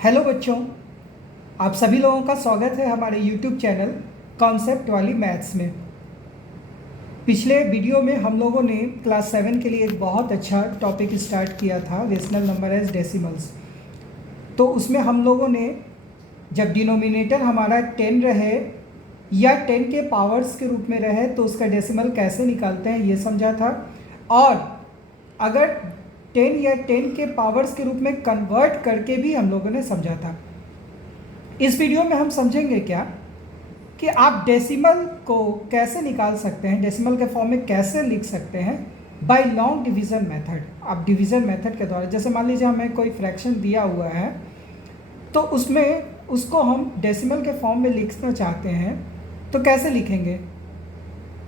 Hello बच्चों, आप सभी लोगों का स्वागत है हमारे यूट्यूब चैनल कॉन्सेप्ट वाली मैथ्स में। पिछले वीडियो में हम लोगों ने क्लास 7 के लिए एक बहुत अच्छा टॉपिक स्टार्ट किया था, रेशनल नंबर एज डेसिमल्स। तो उसमें हम लोगों ने जब डिनोमिनेटर हमारा 10 रहे या 10 के पावर्स के रूप में रहे तो उसका डेसिमल कैसे निकालते हैं ये समझा था। और अगर 10 या 10 के पावर्स के रूप में कन्वर्ट करके भी हम लोगों ने समझा था। इस वीडियो में हम समझेंगे क्या कि आप डेसिमल को कैसे निकाल सकते हैं, डेसिमल के फॉर्म में कैसे लिख सकते हैं बाय लॉन्ग डिवीज़न मेथड। आप डिवीज़न मेथड के द्वारा, जैसे मान लीजिए हमें कोई फ्रैक्शन दिया हुआ है तो उसमें उसको हम डेसिमल के फॉर्म में लिखना चाहते हैं तो कैसे लिखेंगे।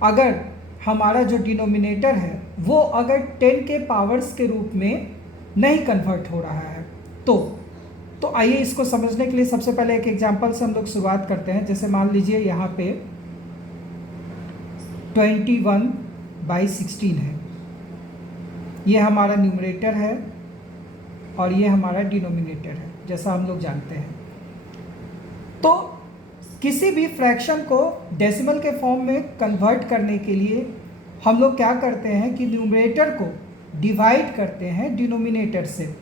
अगर हमारा जो डिनोमिनेटर है वो अगर 10 के पावर्स के रूप में नहीं कन्वर्ट हो रहा है तो आइए इसको समझने के लिए सबसे पहले एक एग्जांपल से हम लोग शुरुआत करते हैं। जैसे मान लीजिए यहाँ पे 21/16 है, ये हमारा न्यूमरेटर है और ये हमारा डिनोमिनेटर है, जैसा हम लोग जानते हैं। तो किसी भी फ्रैक्शन को डेसिमल के फॉर्म में कन्वर्ट करने के लिए हम लोग क्या करते हैं कि न्यूमरेटर को डिवाइड करते हैं डिनोमिनेटर से,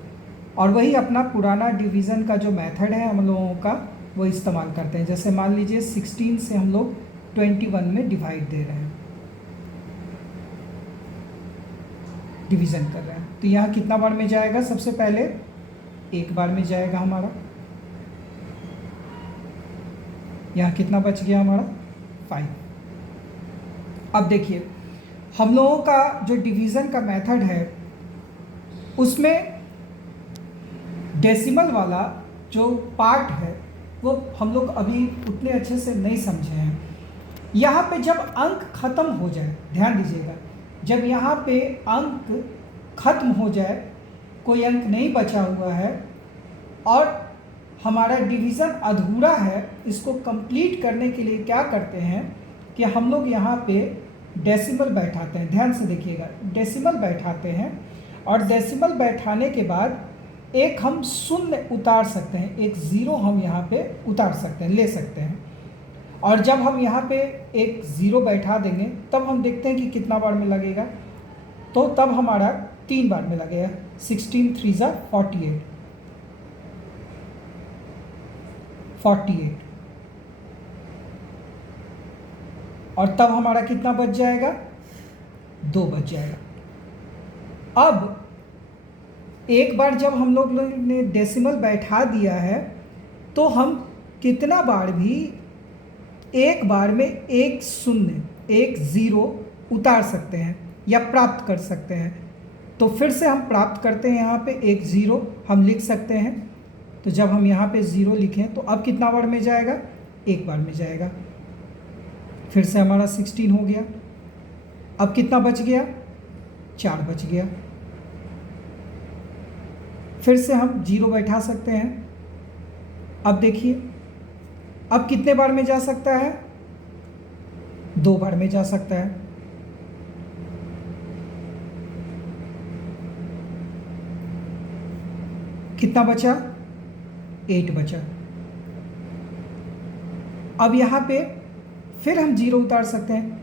और वही अपना पुराना डिवीज़न का जो मेथड है हम लोगों का वो इस्तेमाल करते हैं। जैसे मान लीजिए 16 से हम लोग 21 में डिवाइड दे रहे हैं, डिवीज़न कर रहे हैं। तो यहाँ कितना बार में जाएगा, सबसे पहले एक बार में जाएगा हमारा। यहाँ कितना बच गया हमारा 5। अब देखिए हम लोगों का जो डिवीज़न का मेथड है उसमें डेसिमल वाला जो पार्ट है वो हम लोग अभी उतने अच्छे से नहीं समझे हैं। यहाँ पे जब अंक ख़त्म हो जाए, ध्यान दीजिएगा, जब यहाँ पे अंक ख़त्म हो जाए, कोई अंक नहीं बचा हुआ है और हमारा डिवीज़न अधूरा है, इसको कंप्लीट करने के लिए क्या करते हैं कि हम लोग यहाँ पे डेसिमल बैठाते हैं। ध्यान से देखिएगा, डेसिमल बैठाते हैं और डेसिमल बैठाने के बाद एक हम शून्य उतार सकते हैं, एक ज़ीरो हम यहाँ पे उतार सकते हैं, ले सकते हैं। और जब हम यहाँ पे एक ज़ीरो बैठा देंगे तब हम देखते हैं कि कितना बार में लगेगा, तो तब हमारा 3 बार में लगेगा। 16 3 ज़ा 48 और तब हमारा कितना बच जाएगा, 2 बच जाएगा। अब एक बार जब हम लोग ने डेसिमल बैठा दिया है तो हम कितना बार भी एक बार में एक शून्य, एक ज़ीरो उतार सकते हैं या प्राप्त कर सकते हैं। तो फिर से हम प्राप्त करते हैं, यहाँ पे एक ज़ीरो हम लिख सकते हैं। तो जब हम यहाँ पे ज़ीरो लिखें तो अब कितना बार में जाएगा, एक बार में जाएगा। फिर से हमारा 16 हो गया। अब कितना बच गया, 4 बच गया। फिर से हम जीरो बैठा सकते हैं। अब देखिए अब कितने बार में जा सकता है, 2 बार में जा सकता है। कितना बचा, 8 बचा। अब यहाँ पे फिर हम जीरो उतार सकते हैं।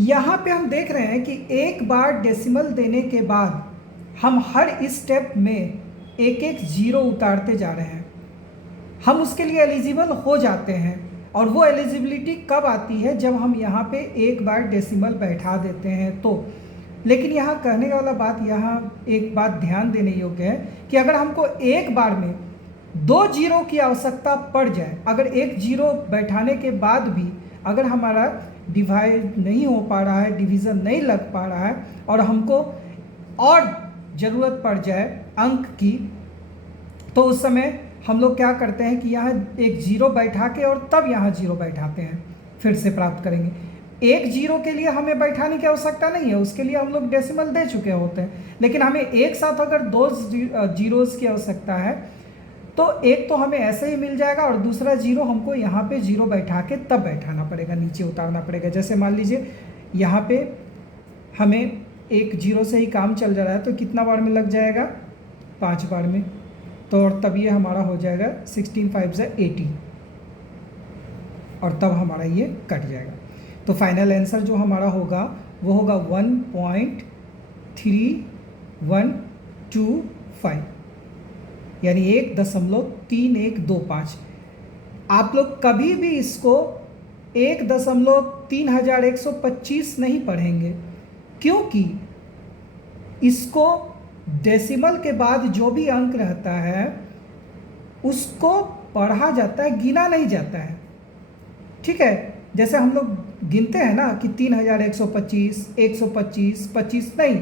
यहाँ पे हम देख रहे हैं कि एक बार डेसिमल देने के बाद हम हर स्टेप में एक एक ज़ीरो उतारते जा रहे हैं। हम उसके लिए एलिजिबल हो जाते हैं। और वो एलिजिबिलिटी कब आती है, जब हम यहाँ पे एक बार डेसिमल बैठा देते हैं तो। लेकिन यहाँ कहने वाला बात, यहाँ एक बात ध्यान देने योग्य है कि अगर हमको एक बार में 2 जीरो की आवश्यकता पड़ जाए, अगर एक जीरो बैठाने के बाद भी अगर हमारा डिवाइड नहीं हो पा रहा है, डिवीज़न नहीं लग पा रहा है और हमको और ज़रूरत पड़ जाए अंक की, तो उस समय हम लोग क्या करते हैं कि यहाँ एक ज़ीरो बैठा के और तब यहाँ ज़ीरो बैठाते हैं, फिर से प्राप्त करेंगे। एक जीरो के लिए हमें बैठाने की आवश्यकता नहीं है, उसके लिए हम लोग डेसिमल दे चुके होते हैं। लेकिन हमें एक साथ अगर 2 जीरोज़ की आवश्यकता है तो एक तो हमें ऐसे ही मिल जाएगा और दूसरा जीरो हमको यहाँ पे जीरो बैठा के तब बैठाना पड़ेगा, नीचे उतारना पड़ेगा। जैसे मान लीजिए यहाँ पे हमें एक जीरो से ही काम चल रहा है तो कितना बार में लग जाएगा, 5 बार में। तो और तब ये हमारा हो जाएगा 16 5 से 80 और तब हमारा ये कट जाएगा। तो फाइनल आंसर जो हमारा होगा वो होगा 1.3125 यानी 1.3125। आप लोग कभी भी इसको 1.3125 नहीं पढ़ेंगे, क्योंकि इसको डेसिमल के बाद जो भी अंक रहता है उसको पढ़ा जाता है, गिना नहीं जाता है। ठीक है, जैसे हम लोग गिनते हैं ना कि 3125, 125, 25, नहीं,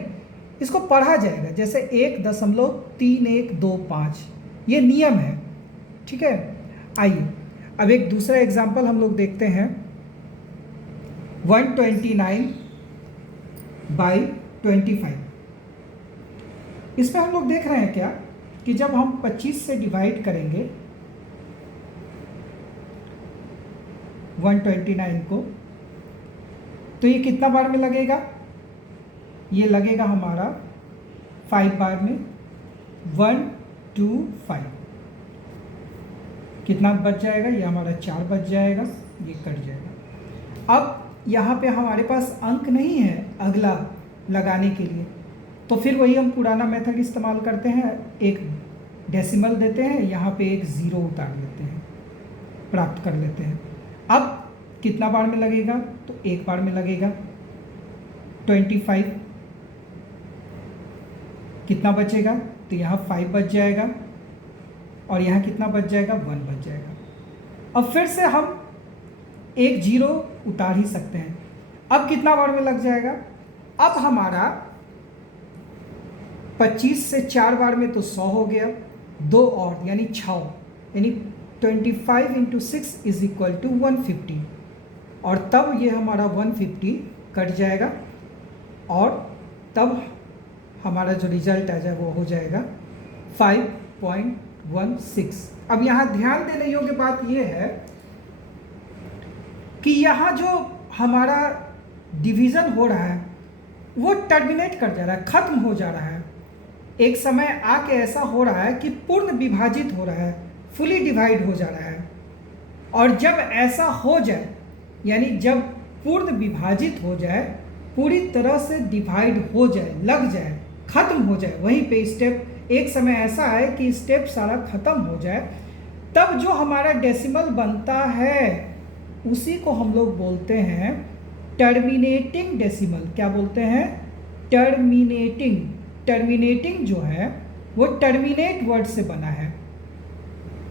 इसको पढ़ा जाएगा जैसे 1.3125, ये नियम है। ठीक है, आइए अब एक दूसरा एग्जाम्पल हम लोग देखते हैं। 129/25। इसमें हम लोग देख रहे हैं क्या कि जब हम 25 से डिवाइड करेंगे 129 को, तो ये कितना बार में लगेगा? ये लगेगा हमारा 5 बार में। 1 2 5 कितना बच जाएगा? ये हमारा 4 बच जाएगा, ये कट जाएगा। अब यहाँ पे हमारे पास अंक नहीं है अगला लगाने के लिए, तो फिर वही हम पुराना मेथड इस्तेमाल करते हैं, एक डेसिमल देते हैं, यहाँ पे एक ज़ीरो उतार लेते हैं, प्राप्त कर लेते हैं। अब कितना बार में लगेगा? तो एक बार में लगेगा। 25 कितना बचेगा? तो यहाँ 5 बच जाएगा और यहाँ कितना बच जाएगा? 1 बच जाएगा। अब फिर से हम एक जीरो उतार ही सकते हैं। अब कितना बार में लग जाएगा? अब हमारा 25 से 4 बार में तो 100 हो गया, 2 और यानी 6, यानी 25 × 6 = 150 और तब ये हमारा 150 कट जाएगा और तब हमारा जो रिजल्ट आ जाए वो हो जाएगा 5.16। अब यहाँ ध्यान देने योग्य बात ये है कि यहाँ जो हमारा डिवीज़न हो रहा है वो टर्मिनेट कर जा रहा है, ख़त्म हो जा रहा है। एक समय आके ऐसा हो रहा है कि पूर्ण विभाजित हो रहा है, फुली डिवाइड हो जा रहा है। और जब ऐसा हो जाए, यानी जब पूर्ण विभाजित हो जाए, पूरी तरह से डिवाइड हो जाए, लग जाए, ख़त्म हो जाए, वहीं पे स्टेप एक समय ऐसा है कि स्टेप सारा ख़त्म हो जाए, तब जो हमारा डेसिमल बनता है उसी को हम लोग बोलते हैं टर्मिनेटिंग डेसिमल। क्या बोलते हैं? टर्मिनेटिंग। टर्मिनेटिंग जो है वो टर्मिनेट वर्ड से बना है।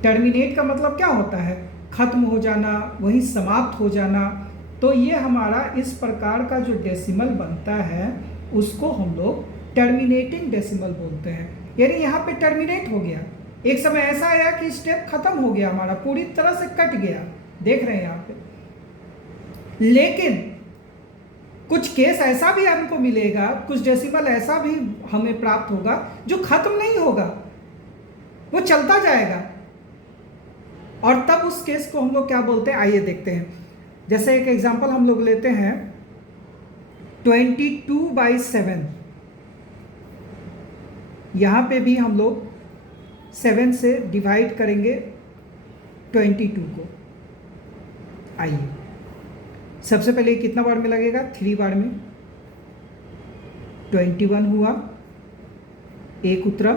टर्मिनेट का मतलब क्या होता है? खत्म हो जाना, वहीं समाप्त हो जाना। तो ये हमारा इस प्रकार का जो डेसिमल बनता है उसको हम लोग टर्मिनेटिंग डेसिमल बोलते हैं। यानी यहाँ पे टर्मिनेट हो गया, एक समय ऐसा आया कि स्टेप खत्म हो गया, हमारा पूरी तरह से कट गया, देख रहे हैं यहाँ पे। लेकिन कुछ केस ऐसा भी हमको मिलेगा, कुछ डेसिमल ऐसा भी हमें प्राप्त होगा जो खत्म नहीं होगा, वो चलता जाएगा। और तब उस केस को हम लोग क्या बोलते हैं, आइए देखते हैं। जैसे एक एग्जांपल हम लोग लेते हैं 22/7। यहाँ पे भी हम लोग 7 से डिवाइड करेंगे 22 को। आइए सबसे पहले कितना बार में लगेगा? 3 बार में। 21 हुआ, एक उतरा।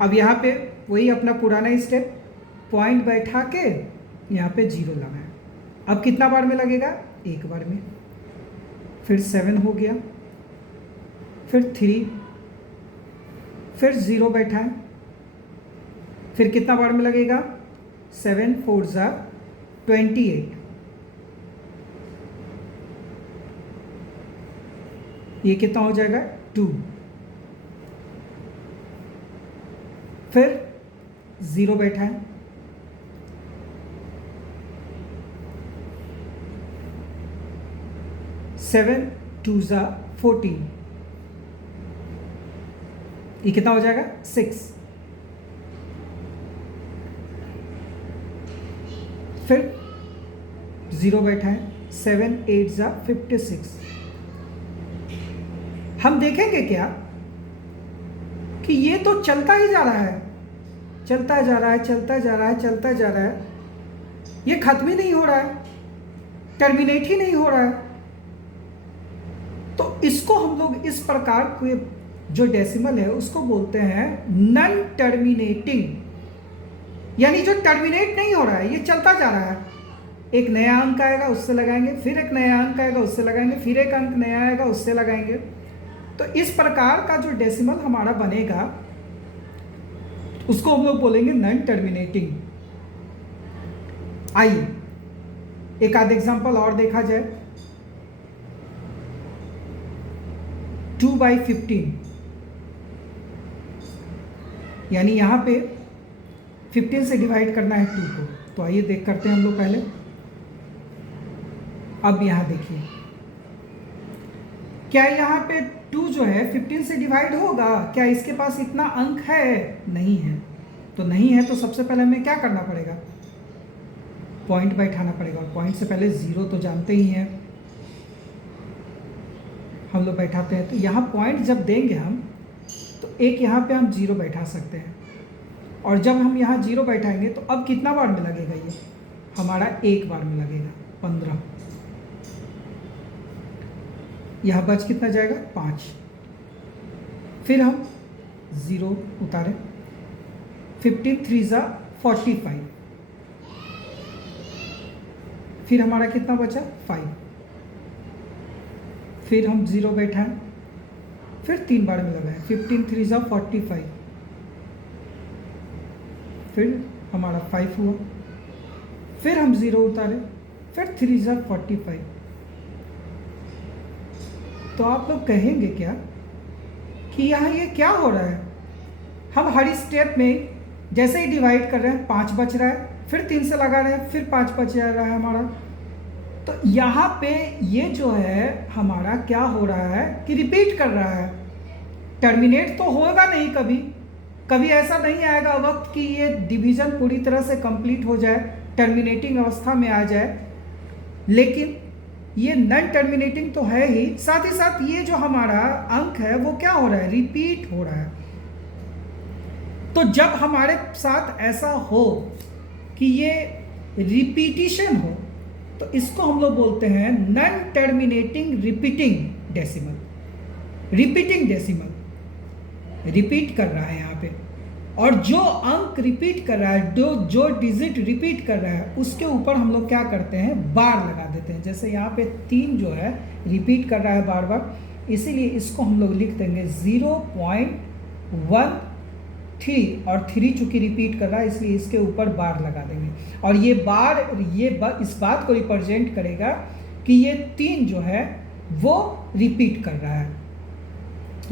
अब यहाँ पे वही अपना पुराना स्टेप, पॉइंट बैठा के यहाँ पे 0 लगाए। अब कितना बार में लगेगा? एक बार में। फिर 7 हो गया, फिर 3, फिर 0 बैठा है। फिर कितना बार में लगेगा? 7 4 28। ये कितना हो जाएगा? 2। फिर 0 बैठा है, सेवन 2 14। ये कितना हो जाएगा? 6। फिर 0 बैठा है, 7 8 56। हम देखेंगे क्या कि ये तो चलता ही जा रहा है, चलता जा रहा है, चलता जा रहा है, चलता जा रहा है, ये खत्म ही नहीं हो रहा है, टर्मिनेट ही नहीं हो रहा है। तो इसको हम लोग इस प्रकार के जो डेसिमल है उसको बोलते हैं नॉन टर्मिनेटिंग, यानी जो टर्मिनेट नहीं हो रहा है, ये चलता जा रहा है। एक नया अंक आएगा उससे लगाएंगे, फिर एक नया अंक आएगा उससे लगाएंगे, फिर एक अंक नया आएगा उससे लगाएंगे। तो इस प्रकार का जो डेसिमल हमारा बनेगा उसको हम लोग बोलेंगे नॉन टर्मिनेटिंग। आइए एक आध एग्जांपल और देखा जाए। 2/15, यानी यहां पे 15 से डिवाइड करना है 2 को। तो आइए देख करते हैं हम लोग पहले। अब यहां देखिए, क्या यहाँ पे 2 जो है 15 से डिवाइड होगा? क्या इसके पास इतना अंक है? नहीं है। तो नहीं है तो सबसे पहले हमें क्या करना पड़ेगा? पॉइंट बैठाना पड़ेगा। और पॉइंट से पहले 0 तो जानते ही हैं हम लोग बैठाते हैं। तो यहाँ पॉइंट जब देंगे हम, तो एक यहाँ पे हम 0 बैठा सकते हैं। और जब हम यहाँ 0 बैठाएंगे तो अब कितना बार में लगेगा? ये हमारा एक बार में लगेगा, 15। यह बच कितना जाएगा? 5। फिर हम 0 उतारें, 15 3 = 45। फिर हमारा कितना बचा? 5। फिर हम 0 बैठाएं, फिर 3 बार में लगाएं, 15 3 = 45। फिर हमारा 5 हुआ, फिर हम 0 उतारें, फिर 3 = 45। तो आप लोग कहेंगे क्या कि यहाँ ये क्या हो रहा है? हम हर स्टेप में जैसे ही डिवाइड कर रहे हैं 5 बच रहा है, फिर 3 से लगा रहे हैं, फिर 5 बच जा रहा है हमारा। तो यहाँ पे ये जो है हमारा क्या हो रहा है कि रिपीट कर रहा है। टर्मिनेट तो होगा नहीं, कभी कभी ऐसा नहीं आएगा वक्त कि ये डिवीज़न पूरी तरह से कंप्लीट हो जाए, टर्मिनेटिंग अवस्था में आ जाए। लेकिन ये नॉन टर्मिनेटिंग तो है ही, साथ ही साथ ये जो हमारा अंक है वो क्या हो रहा है? रिपीट हो रहा है। तो जब हमारे साथ ऐसा हो कि ये रिपीटिशन हो, तो इसको हम लोग बोलते हैं non terminating repeating decimal. Repeating decimal repeat कर रहा है यहाँ पे, और जो अंक रिपीट कर रहा है, जो डिजिट रिपीट कर रहा है, उसके ऊपर हम लोग क्या करते हैं? बार लगा देते हैं। जैसे यहाँ पे 3 जो है रिपीट कर रहा है बार बार, इसीलिए इसको हम लोग लिख देंगे 0.13, और 3 चूंकि रिपीट कर रहा है इसलिए इसके ऊपर बार लगा देंगे। और ये बार इस बात को रिप्रेजेंट करेगा कि ये 3 जो है वो रिपीट कर रहा है।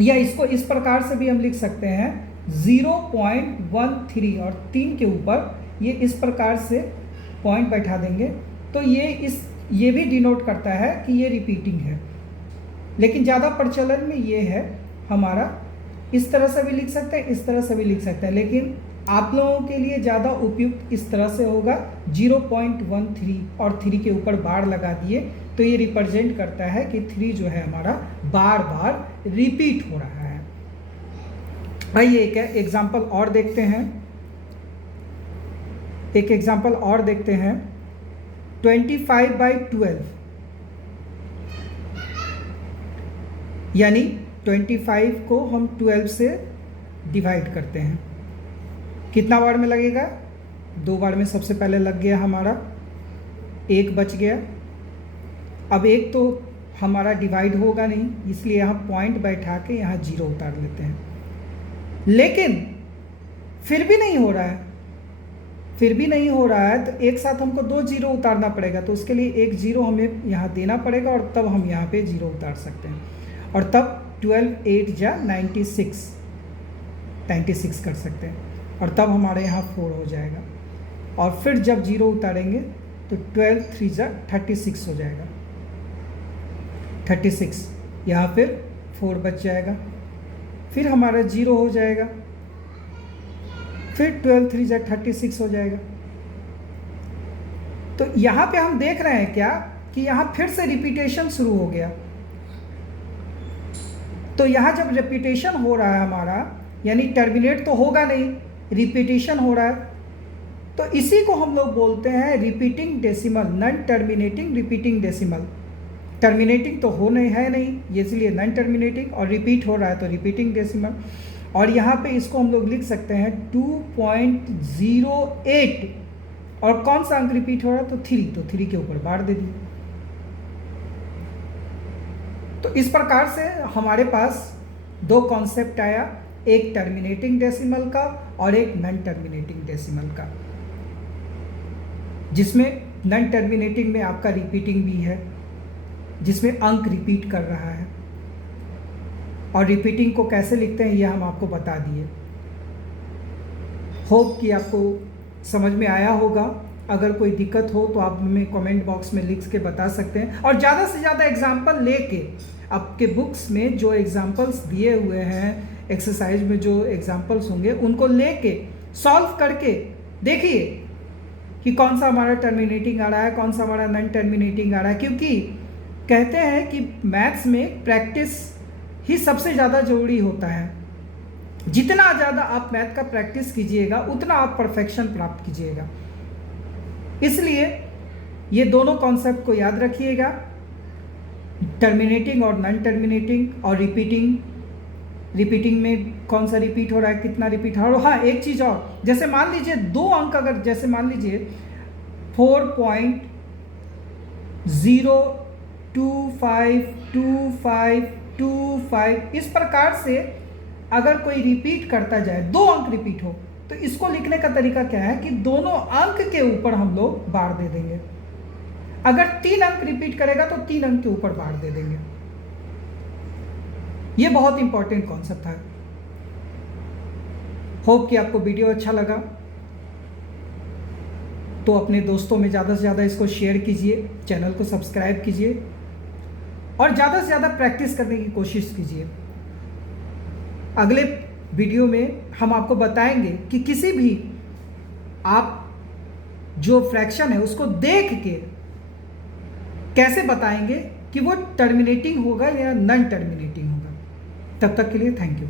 या इसको इस प्रकार से भी हम लिख सकते हैं 0.13, और 3 के ऊपर ये इस प्रकार से पॉइंट बैठा देंगे। तो ये भी डिनोट करता है कि ये रिपीटिंग है। लेकिन ज़्यादा प्रचलन में ये है हमारा, इस तरह से भी लिख सकते हैं, इस तरह से भी लिख सकते हैं, लेकिन आप लोगों के लिए ज़्यादा उपयुक्त इस तरह से होगा 0.13, और 3 के ऊपर बार लगा दिए तो ये रिप्रेजेंट करता है कि 3 जो है हमारा बार बार रिपीट हो रहा है। आइए एक एग्जाम्पल और देखते हैं। 25/12, यानी 25 को हम 12 से डिवाइड करते हैं। कितना बार में लगेगा? 2 बार में। सबसे पहले लग गया हमारा, 1 बच गया। अब 1 तो हमारा डिवाइड होगा नहीं, इसलिए यहाँ पॉइंट बैठा के यहाँ 0 उतार लेते हैं। लेकिन फिर भी नहीं हो रहा है, तो एक साथ हमको 2 0 उतारना पड़ेगा। तो उसके लिए एक 0 हमें यहाँ देना पड़ेगा, और तब हम यहाँ पे 0 उतार सकते हैं। और तब 12 8 = 96 कर सकते हैं, और तब हमारे यहाँ 4 हो जाएगा। और फिर जब 0 उतारेंगे तो 12 3 = 36 हो जाएगा। 36 यहाँ फिर 4 बच जाएगा, फिर हमारा 0 हो जाएगा, फिर 12 3 = 36 हो जाएगा। तो यहाँ पे हम देख रहे हैं क्या कि यहाँ फिर से रिपीटेशन शुरू हो गया। तो यहाँ जब रिपीटेशन हो रहा है हमारा, यानी टर्मिनेट तो होगा नहीं, रिपीटिशन हो रहा है, तो इसी को हम लोग बोलते हैं repeating decimal, non terminating repeating decimal. Terminating तो हो नहीं है नहीं, ये इसलिए नॉन टर्मिनेटिंग, और रिपीट हो रहा है तो रिपीटिंग डेसिमल। और यहाँ पे इसको हम लोग लिख सकते हैं 2.08, और कौन सा अंक रिपीट हो रहा है तो 3, तो 3 के ऊपर बार दे दी। तो इस प्रकार से हमारे पास दो कॉन्सेप्ट आया, एक टर्मिनेटिंग डेसिमल का और एक नॉन टर्मिनेटिंग डेसिमल का, जिसमें नॉन टर्मिनेटिंग में आपका रिपीटिंग भी है, जिसमें अंक रिपीट कर रहा है, और रिपीटिंग को कैसे लिखते हैं ये हम आपको बता दिए। होप कि आपको समझ में आया होगा। अगर कोई दिक्कत हो तो आप हमें कमेंट बॉक्स में लिख के बता सकते हैं, और ज़्यादा से ज़्यादा एग्जाम्पल लेके आपके बुक्स में जो एग्जाम्पल्स दिए हुए हैं, एक्सरसाइज में जो एग्जाम्पल्स होंगे उनको लेके सॉल्व करके देखिए कि कौन सा हमारा टर्मिनेटिंग आ रहा है, कौन सा हमारा नॉन टर्मिनेटिंग आ रहा है। क्योंकि कहते हैं कि मैथ्स में प्रैक्टिस ही सबसे ज़्यादा ज़रूरी होता है। जितना ज़्यादा आप मैथ का प्रैक्टिस कीजिएगा उतना आप परफेक्शन प्राप्त कीजिएगा। इसलिए ये दोनों कॉन्सेप्ट को याद रखिएगा, टर्मिनेटिंग और नॉन टर्मिनेटिंग, और रिपीटिंग में कौन सा रिपीट हो रहा है, कितना रिपीट हो रहा है। हाँ, एक चीज़ और, जैसे मान लीजिए दो अंक, अगर जैसे मान लीजिए 4.0252525, इस प्रकार से अगर कोई रिपीट करता जाए, दो अंक रिपीट हो, तो इसको लिखने का तरीका क्या है कि दोनों अंक के ऊपर हम लोग बार दे देंगे। अगर 3 अंक रिपीट करेगा तो 3 अंक के ऊपर बार दे देंगे। ये बहुत इंपॉर्टेंट कॉन्सेप्ट है। होप कि आपको वीडियो अच्छा लगा, तो अपने दोस्तों में ज़्यादा से ज़्यादा इसको शेयर कीजिए, चैनल को सब्सक्राइब कीजिए, और ज़्यादा से ज़्यादा प्रैक्टिस करने की कोशिश कीजिए। अगले वीडियो में हम आपको बताएंगे कि किसी भी आप जो फ्रैक्शन है उसको देख के कैसे बताएंगे कि वो टर्मिनेटिंग होगा या नॉन टर्मिनेटिंग होगा। तब तक के लिए थैंक यू।